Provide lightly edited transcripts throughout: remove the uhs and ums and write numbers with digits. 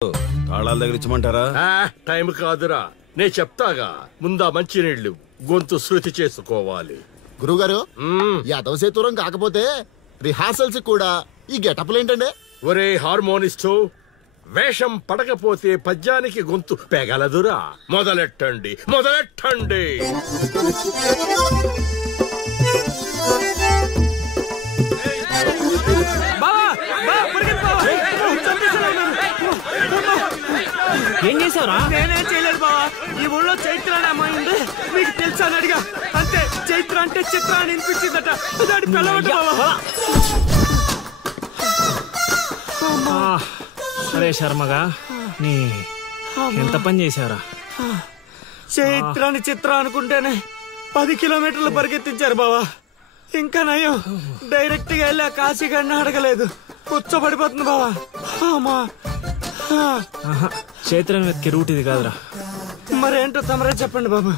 తాళాల దగ్గర ఇచ్చమంటారా? టైం కాదురా, నే చెప్తాగా. ముందా మంచినీళ్లు గొంతు శృతి చేసుకోవాలి. గురుగారు, యాదవ సేతురం కాకపోతే రిహార్సల్స్ కూడా ఈ గెటప్లు ఏంటండి? ఒరే హార్మోనిస్టు, వేషం పడకపోతే పద్యానికి గొంతు పెగలదురా. మొదలెట్టండి మొదలెట్టండి. ఏం చేసావురా? నేనేం చేయలేదు బావా. ఈ ఊళ్ళో చైత్ర అనే అమ్మాయి ఉంది, మీకు తెలుసా అని అడిగా. అంతే, చైత్ర అంటే చిత్ర అని వినిపించిందట. దాని పిల్లవట బావా. సరే శర్మగా, నీ ఎంత పని చేశారా? చైత్రాన్ని చిత్ర అనుకుంటేనే 10 కిలోమీటర్లు పరిగెత్తించారు బావా. ఇంకా నయం, డైరెక్ట్ గా వెళ్ళి ఆ కాశీగాడిని అడగలేదు. కూర్చోబడిపోతుంది బావా. చైత్రను వెతికి రూట్ ఇది కాదురా. మరేంటో తమరే చెప్పండి బాబా.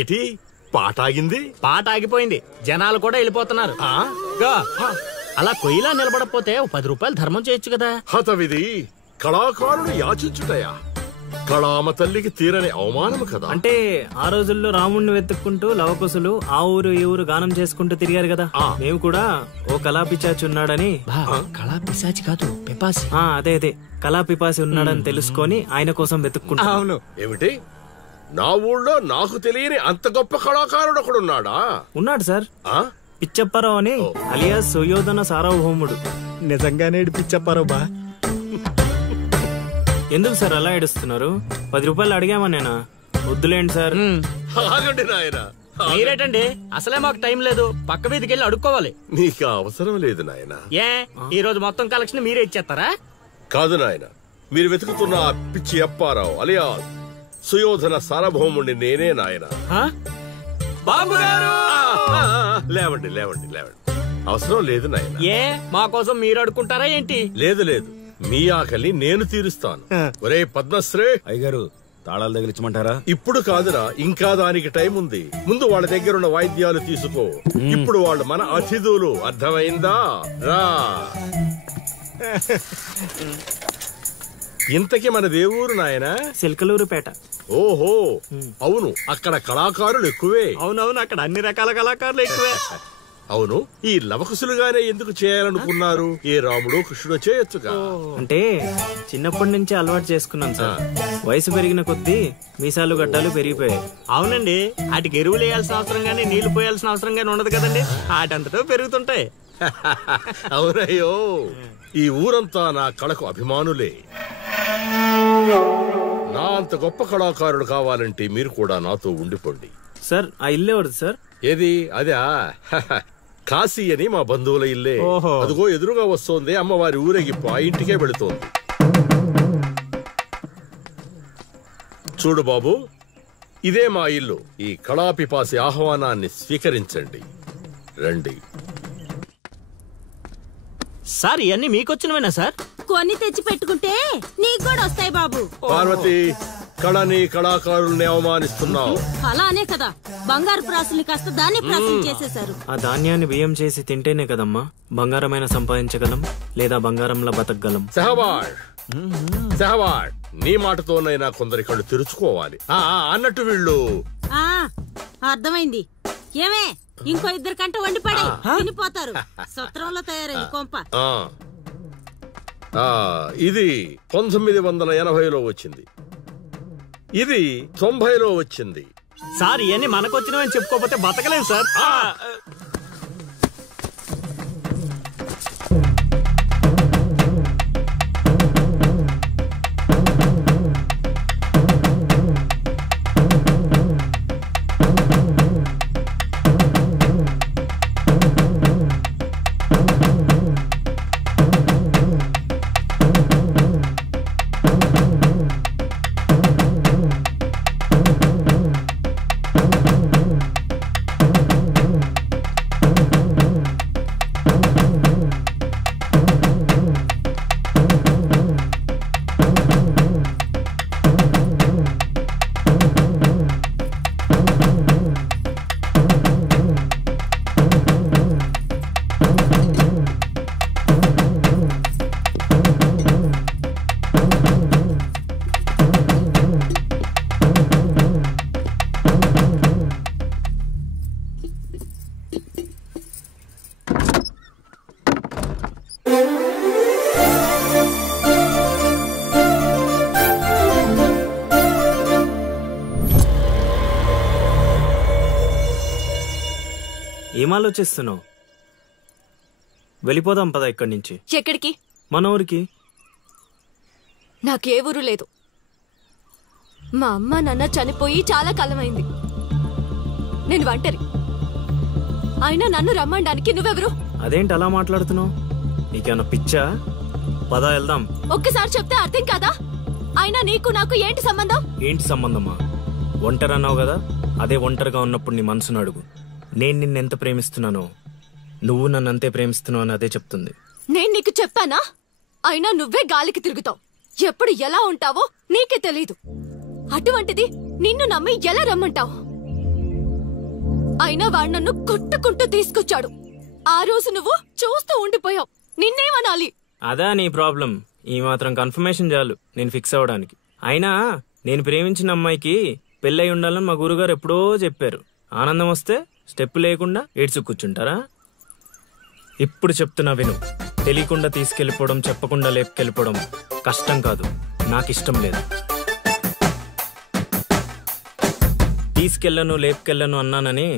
ఏటి పాట ఆగింది? పాట ఆగిపోయింది, జనాలు కూడా వెళ్ళిపోతున్నారు. అలా కొయ్యిలా నిలబడకపోతే 10 రూపాయలు ధర్మం చేయొచ్చు కదా. హతవిధి, కళాకారుడు యాచించుటయా కళామ తల్లికి తీరని అవమానము కదా. అంటే ఆ రోజుల్లో రాముణ్ణి వెతుక్కుంటూ లవకుశులు ఆ ఊరు ఈ ఊరు గానం చేసుకుంటూ తిరిగారు కదా. మేము కూడా ఓ కళా పిశాచి ఉన్నాడని. కళా పిశాచి కాదు, పిపాసి. అదే అదే, కళా పిపాసి ఉన్నాడని తెలుసుకొని ఆయన కోసం వెతుక్కుంటా. అవును. ఏమిటి, నా ఊళ్ళో నాకు తెలియని అంత గొప్ప కళాకారుడు ఒకడున్నాడా? ఉన్నాడు సార్, పిచ్చప్పారావు అని, అలియాస్ సుయోధన సార్వభౌముడు. నిజంగానే పిచ్చప్పారావు బా. ఎందుకు సార్ అలా ఏడుస్తున్నారు? 10 రూపాయలు అడిగామా నేనా? వద్దులేండి సార్. ఆగండి నాయన. మీరేటండి, అసలే మాకు టైం లేదు, పక్క వీధికి వెళ్ళి అడుక్కోవాలి. నీకు అవసరం లేదు నాయన. ఏ, ఈ రోజు మొత్తం కలెక్షన్ మీరే ఇచ్చేస్తారా? కాదు నాయన, మీరు వెతుకుతున్న ఆ పిచ్చి అప్పారావు అలియాస్ సుయోధన సార్వభౌముడిని నేనే నాయన. బాబు గారు, లేవండి లేవండి లేవండి. అవసరం లేదు నాయన. ఏ, మా కోసం మీరు అడుక్కుంటారా ఏంటి? లేదు లేదు, మీ ఆకలి నేను తీరుస్తాను. ఒరే పద్మశ్రీ అయ్యగారు, తాళాల దగ్గర ఇచ్చమంటారా? ఇప్పుడు కాదురా, ఇంకా దానికి టైం ఉంది. ముందు వాళ్ళ దగ్గరున్న వాయిద్యాలు తీసుకో. ఇప్పుడు వాళ్ళు మన అతిథులు, అర్థమైందా? రా. ఇంతకీ మన దేవురు నాయన? సిల్కలూరుపేట. ఓహో, అవును, అక్కడ కళాకారులు ఎక్కువే. అవునవును, అక్కడ అన్ని రకాల కళాకారులు ఎక్కువే. అవును, ఈ లవకుశులుగానే ఎందుకు చేయాలనుకున్నారు? ఏ రాముడు కృష్ణుడు చేయొచ్చుగా. అంటే చిన్నప్పటి నుంచి అలవాటు చేసుకున్నాం సార్. వయసు పెరిగిన కొద్దీ మీసాలు గడ్డాలు పెరిగిపోయాయి. అవునండి, వాటికి ఎరువులు వేయాల్సిన అవసరం గానీ నీళ్లు పోయాల్సిన అవసరం గానీ ఉండదు కదండి, వాటంతటో పెరుగుతుంటాయి. అవునయ్యో, ఈ ఊరంతా నా కళకు అభిమానులే. నా అంత గొప్ప కళాకారుడు కావాలంటే మీరు కూడా నాతో ఉండిపోండి. సార్, ఆ ఇల్లు ఎవరిది సార్? ఏది? అదే కాశీ అని మా బంధువుల ఇల్లే. అదిగో ఎదురుగా వస్తోంది అమ్మవారి ఊరేగింపు, ఆ ఇంటికే వెళుతోంది. చూడు బాబు, ఇదే మా ఇల్లు. ఈ కళాపిపాసి ఆహ్వానాన్ని స్వీకరించండి. రండి. సార్, ఇవన్నీ మీకొచ్చినవేనా సార్? కొన్ని తెచ్చి పెట్టుకుంటే నీకు కూడా వస్తాయి బాబు. పార్వతి, కళని కళాకారుల్ని అవమానిస్తున్నావు. అలానే కదా, బంగారు ప్రాసుల్ని కాస్త దాన్ని ప్రాసం చేసేశారు. ఆ ధాన్యాన్ని బియ్యం చేసి తింటేనే కదమ్మా బంగారమైన సంపాదించగలం, లేదా బంగారంలో బతకగలం. సహబాడ్ సహబాడ్, నీ మాటతోనైనా కొందరి కళ్ళు తెరుచుకోవాలి. అన్నట్టు వీళ్ళు అర్థమైంది. ఏమే, ఇంకో 2 కంట వండి పడే తినిపోతారు. సత్రంలో తయారైంది కొంప. ఇది 1980లో వచ్చింది, ఇది 90లో వచ్చింది. సార్ ఇవన్నీ మనకొచ్చినవని చెప్పుకోకపోతే బతకలేం సార్. ఏం ఆలోచిస్తున్నావు? వెళ్ళిపోదాం పద ఇక్కడి నుంచి. ఎక్కడికి? మన ఊరికి. నాకే ఊరు లేదు. మా అమ్మ నాన్న చనిపోయి చాలా కాలమైంది. నేను ఒంటరి. అయినా నన్ను రమ్మడానికి నువ్వెవరు? అదేంటి అలా మాట్లాడుతున్నావు? నీకేమన్నా పిచ్చా? పద వెళ్దాం. ఒక్కసారి చెప్తే అర్థం కాదా? అయినా నీకు నాకు ఏంటి సంబంధం? ఏంటి సంబంధమా? ఒంటరి అన్నావు కదా, అదే ఒంటరిగా ఉన్నప్పుడు నీ మనసును అడుగు. నేను నిన్నెంత ప్రేమిస్తున్నానో నువ్వు నన్ను అంతే ప్రేమిస్తున్నావు అని అదే చెప్తుంది. నేను నీకు చెప్పానా? అయినా నువ్వే గాలికి తిరుగుతావు. ఎప్పుడు ఎలా ఉంటావో నీకే తెలీదు. అటువంటిది నిన్ను నమ్మి ఎలా రమ్మంటావు? అయినా వాడు నన్ను కొట్టుకుంటూ తీసుకొచ్చాడు. ఆ రోజు నువ్వు చూస్తూ ఉండిపోయావు. నిన్నేమనాలి? అదా నీ ప్రాబ్లం? ఈ మాత్రం కన్ఫర్మేషన్ చాలు నేను ఫిక్స్ అవడానికి. అయినా నేను ప్రేమించిన అమ్మాయికి పెళ్ళై ఉండాలని మా గురుగారు ఎప్పుడో చెప్పారు. ఆనందం వస్తే స్టెప్ లేకుండా ఏడ్చు కూర్చుంటారా? ఇప్పుడు చెప్తున్నా విను. తెలియకుండా తీసుకెళ్ళిపోవడం, చెప్పకుండా లేపుకెళ్ళిపోవడం కష్టం కాదు, నాకిష్టం లేదు. తీసుకెళ్ళను లేపుకెళ్ళను అన్నానని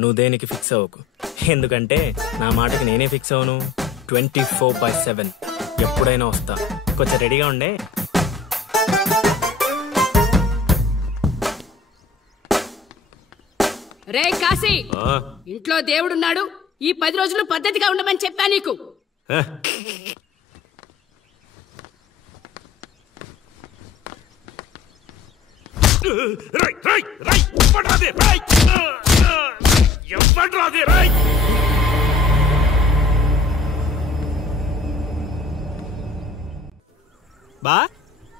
నువ్వు దేనికి ఫిక్స్ అవ్వకు. ఎందుకంటే నా మాటకి నేనే ఫిక్స్ అవను. 24/7 ఎప్పుడైనా వస్తా. కొంచెం రెడీగా ఉండే. రే కాశీ, ఇంట్లో దేవుడున్నాడు. ఈ 10 రోజులు పద్ధతిగా ఉండమని చెప్పా నీకు. బా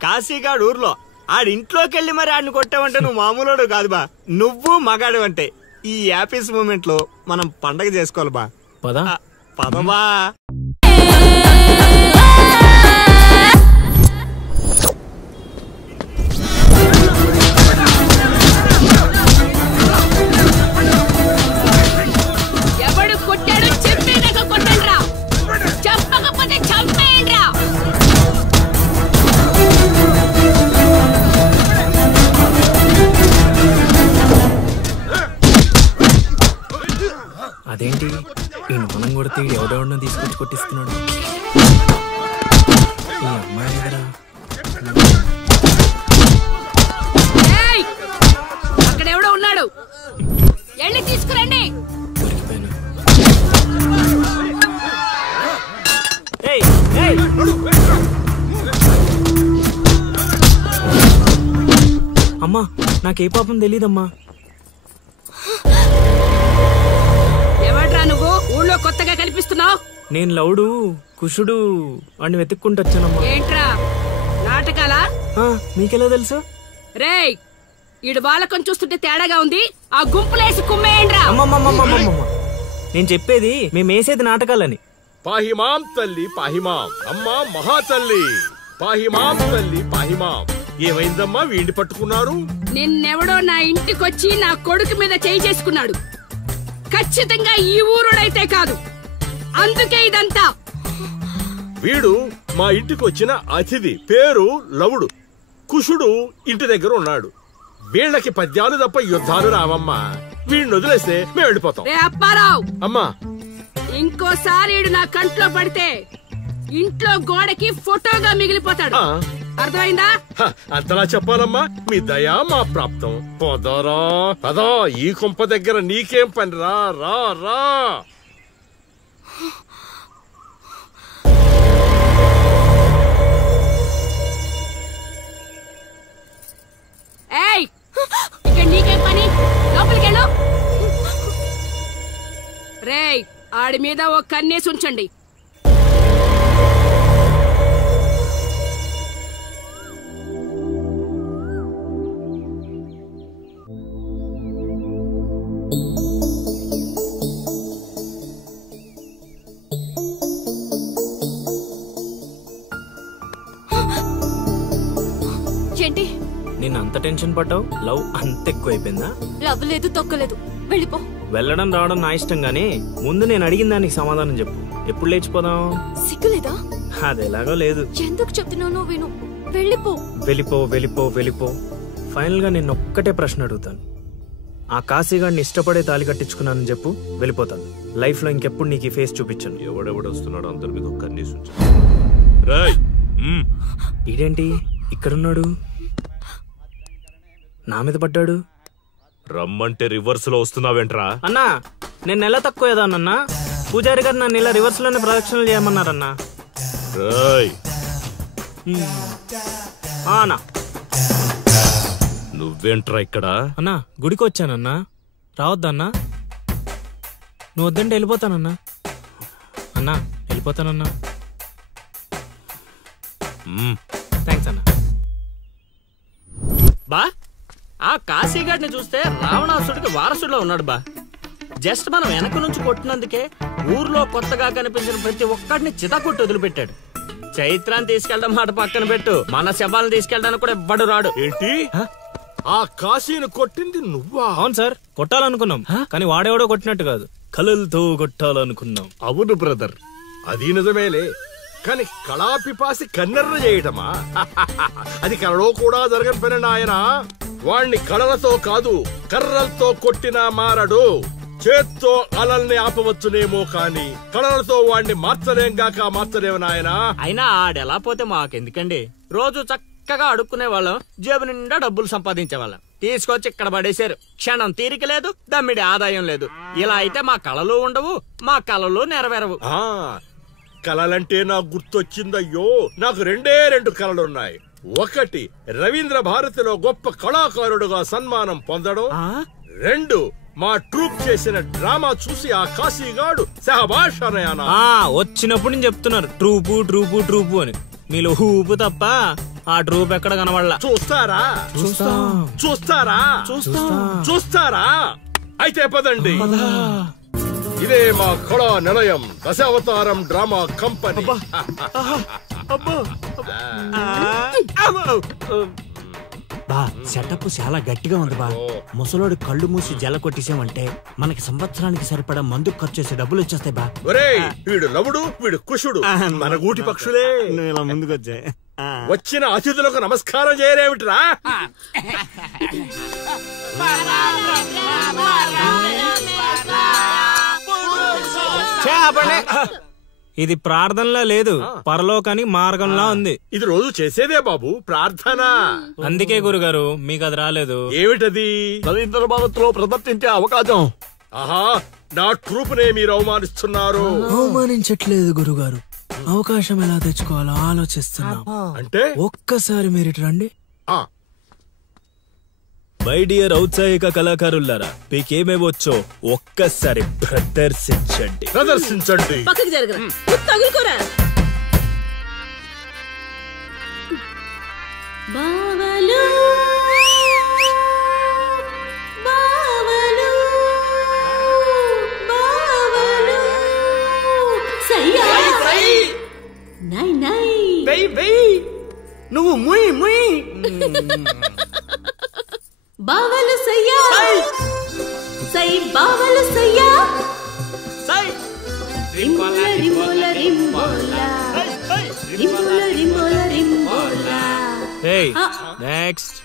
కాశీగాడు ఊర్లో ఆడింట్లోకి వెళ్ళి మరి ఆడిని కొట్టావంటే నువ్వు మామూలుడు కాదు బా. నువ్వు మగాడు అంటే ఈ హ్యాపీస్ మూమెంట్ లో మనం పండగ చేసుకోవాలి బా. పదా పదమా. ఎవడు కొట్టాడు చెప్పేదాకా కొట్టండ్రా, చెప్పకపోతే చంపేయండ్రా. అదేంటి ఈ మనం కొడితే ఎవడెవడో తీసుకొచ్చి కొట్టిస్తున్నాడు? ఈ అమ్మాయి దగ్గర అక్కడెవడో ఉన్నాడు, వెళ్ళి తీసుకురండి. దొరికిపోయాను. అమ్మా నాకే పాపం తెలీదమ్మా. ఎవడ్రా నువ్వు ఊళ్ళో కొత్తగా కనిపిస్తున్నావు? నేను లౌడు కుషుడు వాడిని వెతుక్కుంటూ వచ్చానమ్మా. ఏంట్రా నాటకాలా? మీకెలా తెలుసు? రేయ్, ఈడు బాలకం చూస్తుంటే తేడాగా ఉంది. ఆ గుంపులేసి కుమ్మేయండ్రా. నేను చెప్పేది మేమేసేది నాటకాలని. పాహిమాం తల్లి పాహిమాం, అమ్మా మహాతల్లి పాహిమాం తల్లి పాహిమాం. ఏమైందమ్మా వీడిని పట్టుకున్నారు? నిన్నెవడో నా ఇంటికొచ్చి నా కొడుకు మీద చేయి చేసుకున్నాడు. ఖచ్చితంగా ఈ ఊరుడైతే కాదు. అందుకే ఇదంతా. వీడు మా ఇంటికి వచ్చిన అతిథి. పేరు లవుడు. కుషుడు ఇంటి దగ్గర ఉన్నాడు. వీళ్ళకి పద్యాలు తప్ప యుద్ధాలు రావమ్మా. వీడిని వదిలేస్తే మేము వెళ్ళిపోతాం. రే అప్పారావు, అమ్మా ఇంకోసారి ఈడు నా కంట్లో పడితే ఇంట్లో గోడకి ఫోటోగా మిగిలిపోతాడు. అర్థమైందా? అంతలా చెప్పాలమ్మా. మీ దయా మా ప్రాప్తం. పోదారా పదా. ఈ కుంప దగ్గర నీకేం పని? రా రా రా. ఏయ్, ఇక్కడ నీకేం పని? లోపలికెళ్ళు. రేయ్, ఆడి మీద ఓ కన్నేసి ఉంచండి. ఏంటి నేను అంత టెన్షన్ పడ్డావు? లవ్ అంత ఎక్కువైపోయిందా? లవ్ లేదు, తొక్కలేదు. వెళ్ళిపో. వెళ్ళడం రావడం నా ఇష్టం గానీ ముందు నేను అడిగిన దానికి సమాధానం చెప్పు. ఎప్పుడు లేచిపోదాం? సిగ్గులేదా? అది ఎలాగో లేదు. ఎందుకు చెప్తున్నావు? విను. వెళ్ళిపో. వెళ్ళిపో వెళ్ళిపో వెళ్ళిపో. ఫైనల్ గా నేను ఒక్కటే ప్రశ్న అడుగుతాను. ఆ కాశీగాడిని ఇష్టపడే తాలి కట్టించుకున్నానని చెప్పు, వెళ్ళిపోతాను. లైఫ్ లో ఇంకెప్పుడు నీకు ఫేస్ చూపించాను. ఎవడెవడొస్తున్నాడు అందరి మీద కన్నీసు. ఇదేంటి ఇక్కడున్నాడు? నా మీద పడ్డాడు. రమ్మంటే రివర్స్ లో వస్తున్నావేంట్రా? అన్నా, నేను నెల తక్కువ ఏదానన్నా. పూజారి గారు నన్ను ఇలా రివర్స్ లోనే ప్రదక్షిణలు చేయమన్నారన్నా. అన్నా, నువ్వేంట్రా ఇక్కడ? అన్నా గుడికి వచ్చానన్నా. రావద్దన్నా? నువ్వు వద్దంటే వెళ్ళిపోతానన్నా. అన్నా వెళ్ళిపోతానన్నా. థ్యాంక్స్ అన్నా. బా, ఆ కాశీగాడిని చూస్తే రావణాసుడికి వారసుడిలో ఉన్నాడు బా. జస్ట్ మనం వెనక నుంచి కొట్టినందుకే ఊర్లో కొత్తగా కనిపించిన ప్రతి ఒక్కడిని చితకొట్టి వదిలిపెట్టాడు. చైత్రాన్ని తీసుకెళ్ళడం మాట పక్కన పెట్టు, మన శవాలను తీసుకెళ్ళడానికి కూడా ఎవ్వడు రాడు. ఏంటి? ఆ కాశీని కొట్టింది నువ్వా? అవును సార్, కొట్టాలనుకున్నాం కానీ వాడెవడో కొట్టినట్టు కాదు, కలలతో కొట్టాలనుకున్నాం. అవును బ్రదర్, అది నిజమేలే. కానీ కళాపిపాసి కన్నెర్ర చేయటమా? అది కళలో కూడా జరగని పని నాయన. వాణ్ణి కళలతో కాదు కర్రలతో కొట్టినా మారడు. చేత్తో అలల్ని ఆపవచ్చునేమో కాని కళలతో వాణ్ణి మార్చలేము నాయన. అయినా ఆడెలా పోతే మాకెందుకండి? రోజు చక్కగా అడుక్కునే వాళ్ళం, జేబు నిండా డబ్బులు సంపాదించే వాళ్ళం. తీసుకొచ్చి ఇక్కడ పడేశారు. క్షణం తీరిక లేదు, దమ్మిడి ఆదాయం లేదు. ఇలా అయితే మా కళలు ఉండవు, మా కళలు నెరవేరవు. కళలంటే నాకు గుర్తొచ్చిందయ్యో. నాకు రెండు కళలున్నాయి. ఒకటి, రవీంద్ర భారతిలో గొప్ప కళాకారుడుగా సన్మానం పొందడం. 2, మా ట్రూప్ చేసిన డ్రామా చూసి ఆ కాశీగాడు సహబాష్ అనయానా. వచ్చినప్పుడు నేను చెప్తున్నారు ట్రూపు ట్రూపు ట్రూపు అని. మీలో ఊపు తప్ప ఆ ట్రూప్ ఎక్కడ కనబడలా. చూస్తారా? అయితే పదండి. ఇదే మా కళా నిలయం, దశావతారం డ్రామా కంపెనీ. బా, సెటప్ చాలా గట్టిగా ఉంది బా. ముసలోడు కళ్ళు మూసి జల కొట్టేసామంటే మనకి సంవత్సరానికి సరిపడా మందు ఖర్చు చేసే డబ్బులు వచ్చేస్తాయి బా. ఒరేయ్, వీడు లవుడు, వీడు కుషుడు, మన గూటి పక్షులే. ఇలా ముందుకొచ్చా. వచ్చిన అతిథులకు నమస్కారం చేయరేమిట్రా? ఇది ప్రార్థనలా లేదు, పరలోకానికి మార్గంలా ఉంది. ఇది రోజు చేసేదే బాబు ప్రార్థన. అందుకే గురుగారు మీకు అది రాలేదు. ఏమిటది? రవీంద్ర భారతిలో ప్రదర్శించే అవకాశం. ఆహా, నా ట్రూప్ నే మీరు అవమానిస్తున్నారు. అవమానించట్లేదు గురుగారు, అవకాశం ఎలా తెచ్చుకోవాలో ఆలోచిస్తున్నాం. అంటే ఒక్కసారి మీరు ఇటు రండి. మై డియర్ ఔత్సాహిక కళాకారులారా, మీకేమేమొచ్చో ఒక్కసారి ప్రదర్శించండి. పక్కకి జరగరా, తగులుకోరా. బావలు బావలు బావలు సయ్యా నై నై నువ్వు ముయ్ ముయ్ బావలు సయ్యా సై బావలు సయ్యా సై రింబోల రింబోల రింబోల రింబోల రింబోల రింబోల ఏయ్ నెక్స్ట్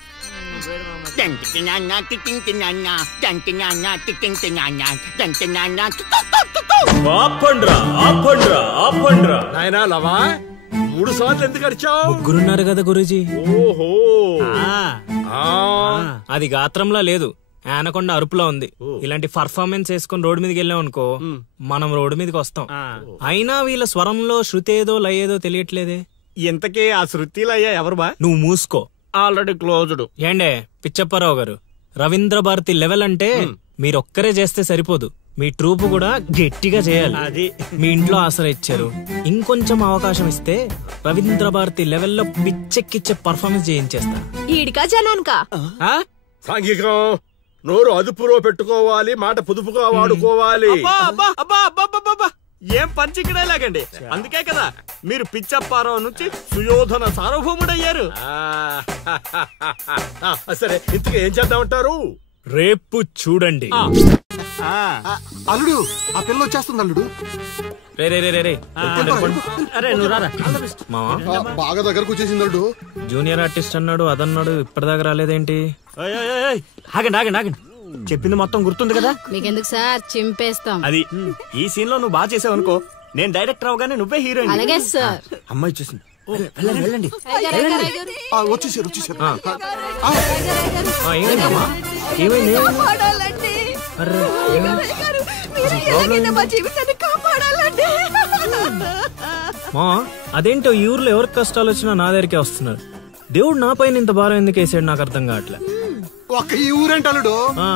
ఆపండ్రా ఆపండ్రా ఆపండ్రా. నాయనా లవా 3 సార్లు ఎందుకు అరిచావు? ముగ్గురున్నారు కదా గురూజీ. ఓహో అది గాత్రంలా లేదు, ఆనకొండ అరుపులో ఉంది. ఇలాంటి పర్ఫార్మెన్స్ వేసుకుని రోడ్డు మీదకి వెళ్ళాం అనుకో, మనం రోడ్డు మీదకి వస్తాం. అయినా వీళ్ళ స్వరంలో శృతి ఏదో లయ ఏదో తెలియట్లేదే. ఇంతకీ ఆ శృతిలో అయ్యా ఎవరు బా? నువ్వు మూసుకో. Already closed. ఏండే పిచ్చప్పారావు గారు, రవీంద్ర భారతి లెవెల్ అంటే మీరొక్కరే చేస్తే సరిపోదు, మీ ట్రూప్ కూడా గట్టిగా చేయాలి. అది మీ ఇంట్లో ఆసరా ఇచ్చారు, ఇంకొంచెం అవకాశం ఇస్తే రవీంద్ర భారతి లెవెల్లో పిచ్చెక్కిచ్చే పర్ఫార్మెన్స్ చేయించేస్తా. ఈడికా జనానికా? సాంఘికం నోరు అదుపులో పెట్టుకోవాలి, మాట పొదుపుగా వాడుకోవాలి. ఏం పంచికడే లాగండి. అందుకే కదా మీరు పిచ్చప్పారావు నుంచి సుయోధన సార్వభౌముడయ్యారు. సరే ఇంతకీ ఏం చేద్దామంటారు? రేపు చూడండి. అల్లుడు ఆ పిల్ల వచ్చేస్తుంది అల్లుడు. రే రే రే రే రే అరే నువ్వు రారా. మావా బాగా దగ్గరకు వచ్చేసింది అల్లుడు. జూనియర్ ఆర్టిస్ట్ అన్నాడు, అదన్నాడు, ఇప్పటిదాకా రాలేదేంటి? ఆగండి ఆగండి ఆగండి, చెప్పింది మొత్తం గుర్తుంది కదా? మీకెందుకు సార్ చింపేస్తాం. అది ఈ సీన్ లో నువ్వు బాగా చేసావు అనుకో, నేను డైరెక్టర్ అవగానే నువ్వే హీరోయిన్. అలాగే సార్. అమ్మాయి చూసింది. వెళ్ళండి. వచ్చేసారు వచ్చేసారు. ఏమైందమ్మా? ఏమైంది? అర్రే, మా అదేంటో ఈ ఊర్లో ఎవరికి కష్టాలు వచ్చినా నా దగ్గరికే వస్తున్నారు. దేవుడు నా పైన ఇంత భారం ఎందుకు వేసాడు నాకు అర్థం కావట్లే. ఒక్క ఈ ఊరేంటి అల్లుడు,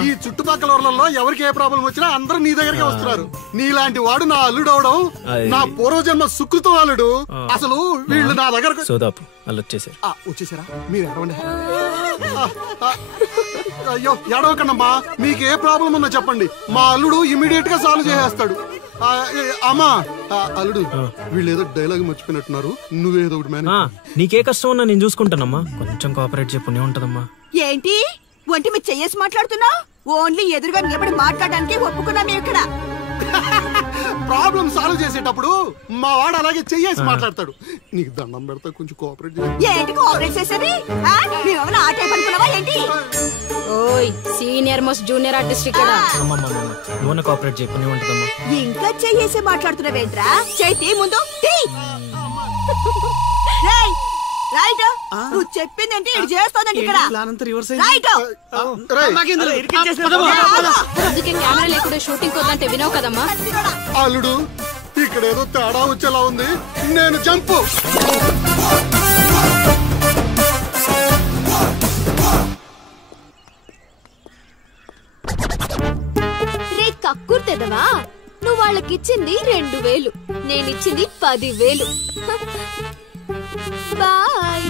ఈ చుట్టుపక్కల ఊర్లలో ఎవరికి ఏ ప్రాబ్లం వచ్చినా అందరూ నీ దగ్గరికి వస్తున్నారు. నీలాంటి వాడు నా అల్లుడు అవడం నా పూర్వజన్మ సుకృతం అల్లుడు. అసలు వీళ్ళు నా దగ్గర సోదాపు వాళ్ళు వచ్చేసారు. వచ్చేసారా? మీరు ఎడవండి. అయ్యో ఎడవకండమ్మా, మీకు ఏ ప్రాబ్లం ఉన్నా చెప్పండి, మా అల్లుడు ఇమీడియట్ గా సాల్వ్ చేసేస్తాడు. అమ్మా అల్లుడు, వీళ్ళు ఏదో డైలాగ్ మర్చిపోయినట్టున్నారు, నువ్వేదో ఒకటి మేనేజ్. నీకే కష్టం ఉన్నా నేను చూసుకుంటానమ్మా, కొంచెం కోఆపరేట్ చెప్పు ఉంటదమ్మా. ఏంటి ఒంటి మీద చెయ్యేసి మాట్లాడుతున్నావు? ఓన్లీ ఎదురుగా నిలబడి మాట్లాడడానికి ఒప్పుకున్నాం ఇక్కడ. ప్రాబ్లం సాల్వ్ చేసేటప్పుడు మా వాడు అలాగే చెయ్యేసి మాట్లాడతాడు. నీకు దండం పెడతా, కొంచెం కోఆపరేట్ చేయి. ఏంటి కోఆపరేట్ చేసేది? మేమేమైనా ఆ టైప్ అనుకున్నావా ఏంటి? ఓయ్ సీనియర్ మోస్ట్ జూనియర్ ఆర్టిస్ట్ ఇక్కడ. నువ్వు కోఆపరేట్ చెప్పు ఉంటదమ్మా. ఇంకా చెయ్యేసి మాట్లాడుతున్నావేంట్రా? చేతి ముందు రైట్. నువ్వు చెప్పిందంటే ఇది చేస్తానండి ఇక్కడ. రైట్. అందుకే కెమెరా లేకుండా షూటింగ్ వద్దంటే వినవు కదమ్మా. అల్లుడు ఇక్కడ ఏదో తేడా వచ్చేలా ఉంది, నేను జంపు. రే కక్కుర్తెదవా, నువ్వు వాళ్ళకిచ్చింది 2000, నేనిచ్చింది 10,000. బాయ్.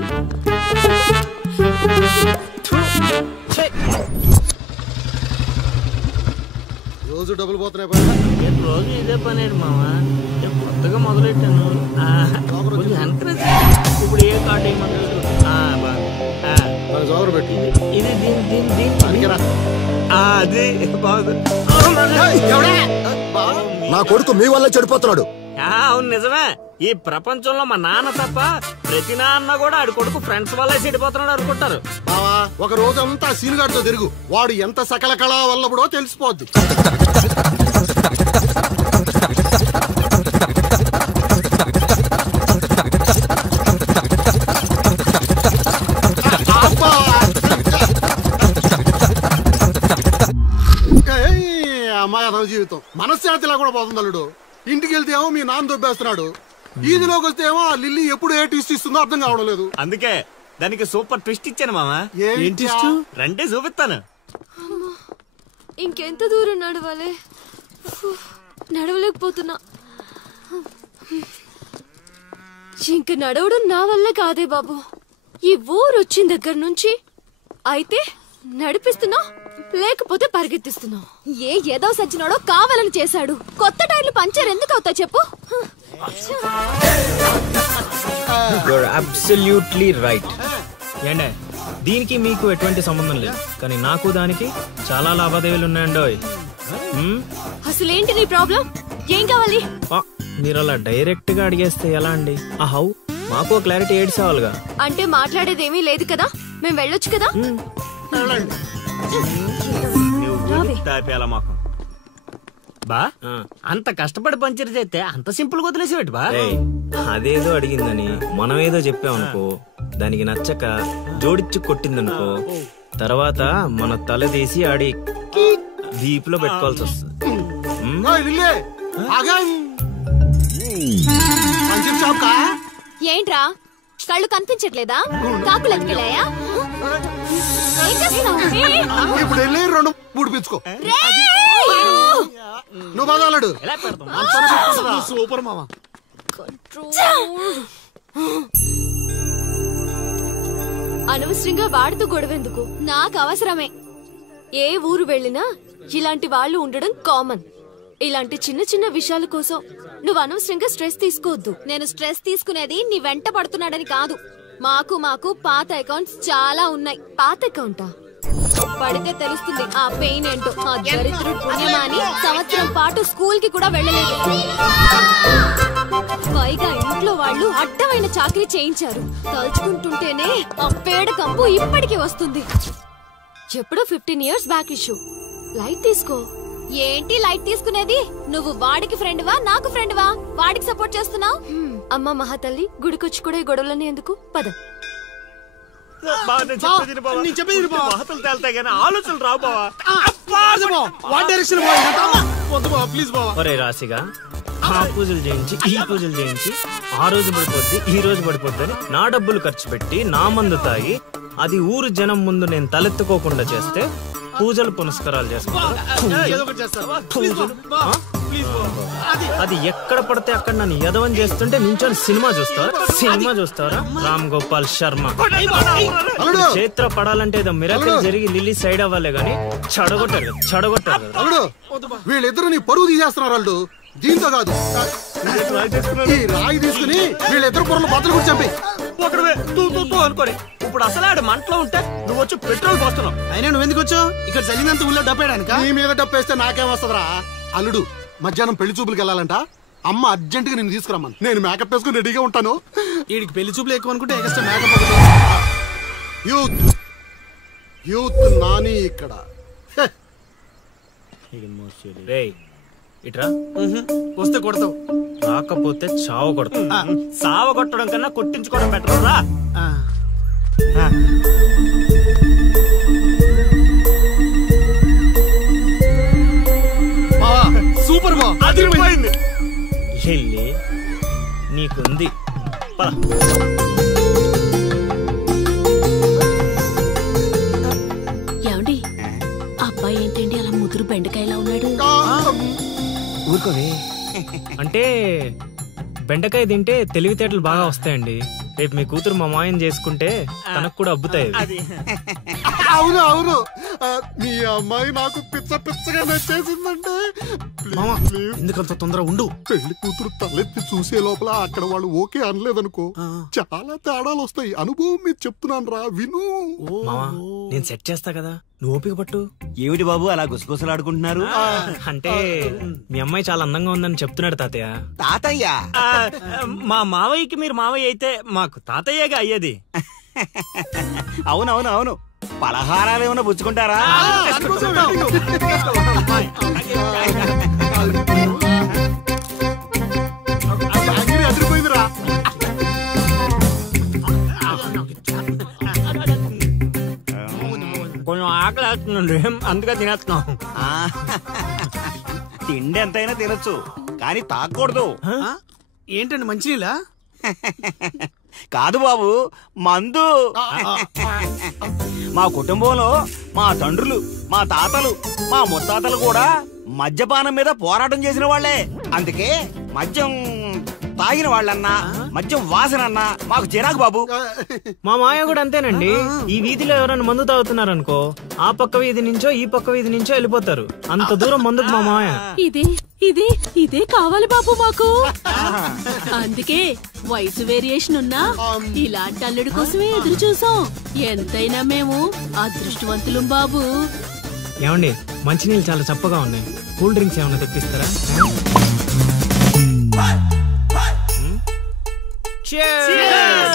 రోజు డబ్బులు పోతున్నాయి. రోజు ఇదే పని మామా, కొత్తగా మొదలెట్టాను. ఇప్పుడు ఏ కార్డు ఇది అది బాగుంది. నా కొడుకు మీ వల్ల చెడిపోతున్నాడు. అవును నిజమే, ఈ ప్రపంచంలో మా నాన్న తప్ప ప్రతి నాన్న కూడా ఆడి కొడుకు ఫ్రెండ్స్ వల్ల చెడిపోతున్నాడు అనుకుంటారు. బావా ఒక రోజంతా సీనుగాడితో తిరుగు, వాడు ఎంత సకల కళా వల్లబడో తెలిసిపోద్ది. అమ్మాయి జీవితం మనశ్శాంతిలా కూడా పోతుంది అల్లుడు. ఇంటికి వెళ్తే ఏమో మీ నాన్న దొబ్బేస్తున్నాడు, ఈదిలోకి వస్తే ఏమో ఆ లిల్లీ ఎప్పుడు ఏ ట్విస్ట్ ఇస్తుందో అర్థం కావడం లేదు. అందుకే దానికి సూపర్ ట్విస్ట్ ఇచ్చాను మామా. రండి చూపిస్తాను. ఇంకెంత దూరం నడవాలి? నడవలేకపోతున్నా. ఇంక నడవడం నా వల్ల కాదే బాబు. ఈ ఊరు వచ్చిన దగ్గర నుంచి అయితే నడిపిస్తున్నా, లేకపోతే పరిగెత్తిస్తున్నా. ఏదో సచ్చినాడో కావాలని చేశాడు. కొత్త టైర్లు పంచర్ ఎందుకు అవుతా చెప్పు. You're absolutely right. ఏండే దీనికి మీకు ఎటువంటి సంబంధం లేదు, కానీ నాకు దానికి చాలా లావాదేవీలు ఉన్నాయండోయ్. అసలేంటి నీ ప్రాబ్లం? ఏం కావాలి? మీరు అలా డైరెక్ట్ గా అడిగేస్తే ఎలా అండి? హౌ మాకు క్లారిటీ ఏడ్చావాలిగా. అంటే మాట్లాడేదేమీ లేదు కదా, మేము వెళ్ళొచ్చు కదా. బా అంత కష్టపడి పంచర్ చేస్తే అంత సింపుల్ గా వదిలేసేవాటి బా. అదేదో అడిగిందని మనం ఏదో చెప్పామనుకో, దానికి నచ్చక జోడిచ్చి కొట్టిందనుకో, తర్వాత మన తల తీసి ఆడి దీపులో పెట్టుకోవాల్సి వస్తుంది. ఏంట్రా కళ్ళు కనిపించట్లేదా? కాకులు ఎత్తుకెళ్ళాయా? ఇప్పుడు వెళ్ళి 2-3 పిచ్చుకో. నువ్వు బాగాడు సూపర్ మామ. అనవసరంగా వాడితో గొడవెందుకు? నాకు అవసరమే. ఏ ఊరు వెళ్ళినా ఇలాంటి వాళ్ళు ఉండడం కామన్. ఇలాంటి చిన్న చిన్న విషయాల కోసం నువ్వు అనవసరంగా స్ట్రెస్ తీసుకోవద్దు. నేను స్ట్రెస్ తీసుకునేది నీ వెంట పడుతున్నాడని కాదు. మాకు పాత అకౌంట్స్ చాలా ఉన్నాయి. పాత అకౌంటా? పడితే తెలుస్తుంది ఆ పెయిన్ ఏంటో. ఆ దరిద్రుడు పుణ్యమాని సంవత్సరం పాటు స్కూల్ కి కూడా వెళ్ళలేదు. పైగా ఇంట్లో వాళ్ళు అడ్డమైన చాకరీ చేయించారు. తలుచుకుంటుంటేనే ఆ పేడ కంపు ఇప్పటికీ వస్తుంది. ఎప్పుడో 15 years బ్యాక్ ఇష్యూ. లైట్ తీసుకో. ఏంటి లైట్ తీసుకునేది? నువ్వు వాడికి ఫ్రెండ్వా నాకు ఫ్రెండ్వా? వాడికి సపోర్ట్ చేస్తున్నావు? అమ్మ మహాతల్లి, గుడికొచ్చి కూడా ఈ గొడవలని ఎందుకు? పద. ఆలోచనలు రావు బావా. రాశిగా ఆ పూజలు చేయించి ఈ పూజలు చేయించి ఆ రోజు పడిపోద్ది ఈ రోజు పడిపోద్ది అని నా డబ్బులు ఖర్చు పెట్టి నా మందు తాగి అది ఊరు జనం ముందు నేను తలెత్తుకోకుండా చేస్తే పూజలు పునస్కారాలు చేసుకుంటారు. అది ఎక్కడ పడితే అక్కడ నన్ను యదవం చేస్తుంటే నించొని సినిమా చూస్తారా? రామ్ గోపాల్ శర్మ. చైత్ర పడాలంటే ఏదో మిరాకిల్ జరిగి లిల్లీ సైడ్ అవ్వాలే గాని చెడగొట్టారు. వీళ్ళిద్దరు నీ పరువు తీసేస్తున్నారు. వాళ్ళు దీంతో కాదు, ఈ రాయి తీసుకుని వీళ్ళిద్దరు పొరలు బద్దలు కూడా చంపి అనుకోని ఇప్పుడు అసలు ఆడు మంటలో ఉంటే నువ్వు వచ్చి పెట్రోల్ పోస్తున్నావు. అయినా నువ్వు ఎందుకు వచ్చావు? ఇక్కడ చల్లినంత ఊళ్ళో డప్పేయడానికి. నీ మీద డప్పేస్తే నాకేం వస్తుందిరా? అల్లుడు మధ్యాహ్నం పెళ్లి చూపులకు వెళ్ళాలంట. అమ్మ అర్జెంట్ గా నేను తీసుకురమ్మను. నేను మేకప్ వేసుకుని రెడీగా ఉంటాను. వీడికి పెళ్లి చూపులు ఎక్కువ అనుకుంటే ఎక్స్ట్రా మేకప్. యూత్ నాని ఇక్కడ. ఇట్రా. వస్తే కొడతావు, రాకపోతే చావ కొడతావు. సావ కొట్టడం కన్నా కొట్టించుకోవడం బెటర్ రా. సూపర్ బా, అదిరిపోయింది. వెళ్ళి నీకుంది. ఏమండి అబ్బాయి ఏంటండి అలా ముదురు బెండకాయలా ఉన్నాడు? ఊరుకోవే. అంటే బెండకాయ తింటే తెలివితేటలు బాగా వస్తాయండి. రేపు మీ కూతురు మా మాయం చేసుకుంటే తనకు కూడా అబ్బుతాయి. అవును అవును, మీ అమ్మాయి నాకు పిచ్చగా నచ్చేసిందంటే. ఎందుకంత తొందర ఉండు. పెళ్లి కూతురు తలెత్తి చూసే లోపల అక్కడ వాళ్ళు ఓకే అనలేదనుకో, చాలా తేడాలు వస్తాయి. అనుభవం మీరు చెప్తున్నాను రా, విను. మామా నేను సెట్ చేస్తా కదా, నువ్వు ఓపిక పట్టు. ఏమిటి బాబు అలా గుసగుసలాడుకుంటున్నారు? అంటే మీ అమ్మాయి చాలా అందంగా ఉందని చెప్తున్నాడు తాతయ్య. తాతయ్య? మా మావయ్యకి మీరు మావయ్య అయితే మాకు తాతయ్యగా అయ్యేది. అవునవును అవును. పలహారాలు ఏమైనా పుచ్చుకుంటారా? అదిరిపోయిందిరా. కొంచెం ఆకలి వేస్తుందండి, అందుకే తినేస్తున్నాం. తిండి ఎంతైనా తినొచ్చు కానీ తాగకూడదు. ఏంటండి మంచినీళ్ళ? కాదు బాబు, మందు. మా కుటుంబంలో మా తండ్రులు, మా తాతలు, మా ముత్తాతలు కూడా మద్యపానం మీద పోరాటం చేసిన వాళ్లే. అందుకే మద్యం తాగిన వాళ్ళన్నా మద్యం వాసనన్నా మాకు చిరాకు బాబు. మా మాయ కూడా అంతేనండి. ఈ వీధిలో ఎవరైనా మందు తాగుతున్నారనుకో, ఆ పక్క వీధి నుంచో ఈ పక్క వీధి నుంచో వెళ్ళిపోతారు. అంత దూరం మందుకు మా మాయ. ఇదే కావాలి బాబు మాకు. అందుకే వయసు వేరియేషన్ ఉన్నా ఇలాంటి అల్లుడి కోసమే ఎదురు చూసాం. ఎంతైనా మేము అదృష్టవంతులం బాబు. ఏమండి మంచినీళ్ళు చాలా చప్పగా ఉన్నాయి. కూల్ డ్రింక్స్ ఏమైనా తెప్పిస్తారా? Cheers!